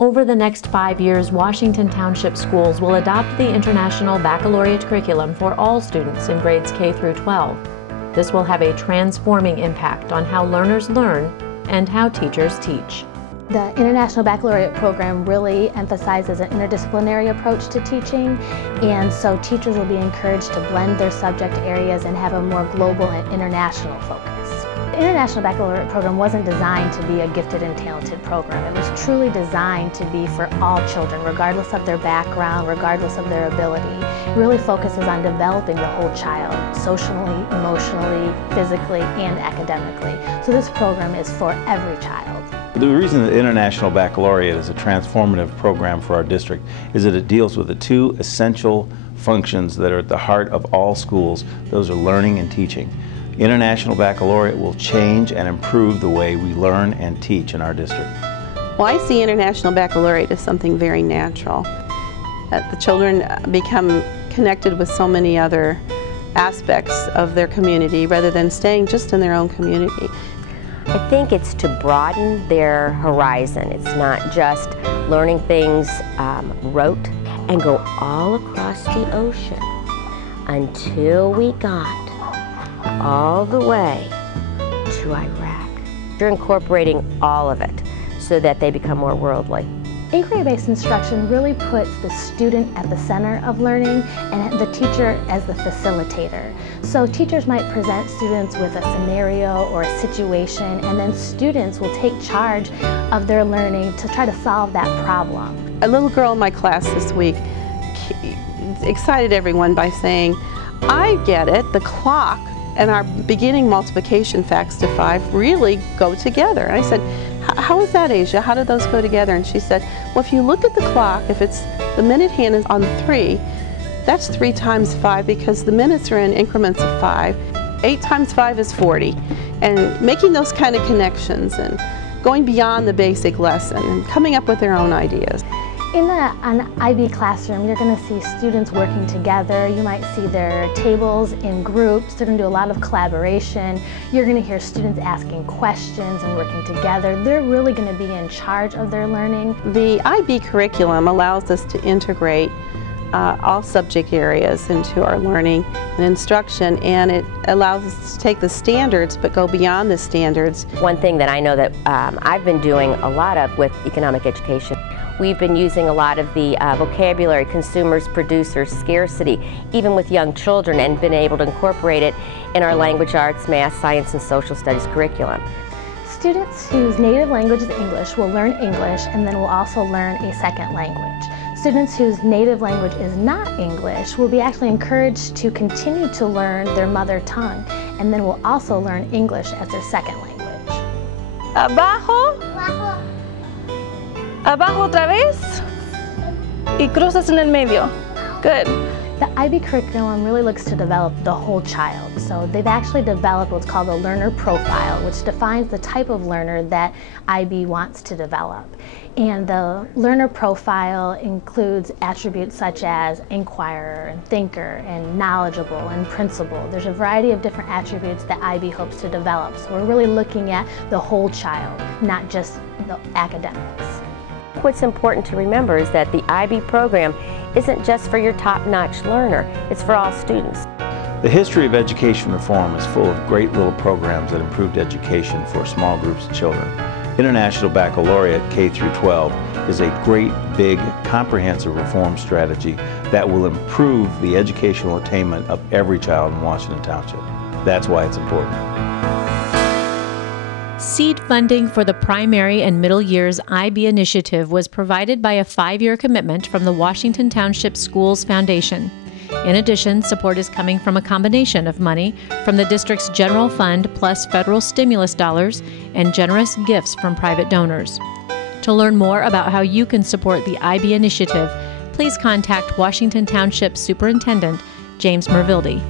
Over the next 5 years, Washington Township schools will adopt the International Baccalaureate curriculum for all students in grades K through 12. This will have a transforming impact on how learners learn and how teachers teach. The International Baccalaureate program really emphasizes an interdisciplinary approach to teaching, and so teachers will be encouraged to blend their subject areas and have a more global and international focus. The International Baccalaureate program wasn't designed to be a gifted and talented program. It was truly designed to be for all children, regardless of their background, regardless of their ability. It really focuses on developing the whole child, socially, emotionally, physically, and academically. So this program is for every child. The reason the International Baccalaureate is a transformative program for our district is that it deals with the two essential functions that are at the heart of all schools. Those are learning and teaching. International Baccalaureate will change and improve the way we learn and teach in our district. Well, I see International Baccalaureate as something very natural. The children become connected with so many other aspects of their community rather than staying just in their own community. I think it's to broaden their horizon. It's not just learning things rote and go all across the ocean until we got all the way to Iraq. You're incorporating all of it so that they become more worldly. Inquiry-based instruction really puts the student at the center of learning and the teacher as the facilitator. So teachers might present students with a scenario or a situation, and then students will take charge of their learning to try to solve that problem. A little girl in my class this week excited everyone by saying, "I get it, the clock and our beginning multiplication facts to 5 really go together." And I said, "How is that, Asia? How do those go together?" And she said, "Well, if you look at the clock, if it's the minute hand is on 3, that's 3 times 5 because the minutes are in increments of 5. 8 times 5 is 40. And making those kind of connections and going beyond the basic lesson and coming up with their own ideas. In an IB classroom, you're going to see students working together. You might see their tables in groups. They're going to do a lot of collaboration. You're going to hear students asking questions and working together. They're really going to be in charge of their learning. The IB curriculum allows us to integrate all subject areas into our learning and instruction, and it allows us to take the standards but go beyond the standards. One thing that I know that I've been doing a lot of with economic education, we've been using a lot of the vocabulary, consumers, producers, scarcity, even with young children, and been able to incorporate it in our language arts, math, science, and social studies curriculum. Students whose native language is English will learn English and then will also learn a second language. Students whose native language is not English will be actually encouraged to continue to learn their mother tongue and then will also learn English as their second language. Abajo. Abajo. Abajo otra vez. Y cruzas en el medio. Good. The IB curriculum really looks to develop the whole child. So they've actually developed what's called a learner profile, which defines the type of learner that IB wants to develop. And the learner profile includes attributes such as inquirer and thinker and knowledgeable and principled. There's a variety of different attributes that IB hopes to develop. So we're really looking at the whole child, not just the academics. What's important to remember is that the IB program isn't just for your top-notch learner, it's for all students. The history of education reform is full of great little programs that improved education for small groups of children. International Baccalaureate K through 12 is a great, big, comprehensive reform strategy that will improve the educational attainment of every child in Washington Township. That's why it's important. Seed funding for the primary and middle years IB initiative was provided by a 5-year commitment from the Washington Township Schools Foundation. In addition, support is coming from a combination of money from the district's general fund plus federal stimulus dollars and generous gifts from private donors. To learn more about how you can support the IB initiative, please contact Washington Township Superintendent James Mervildi.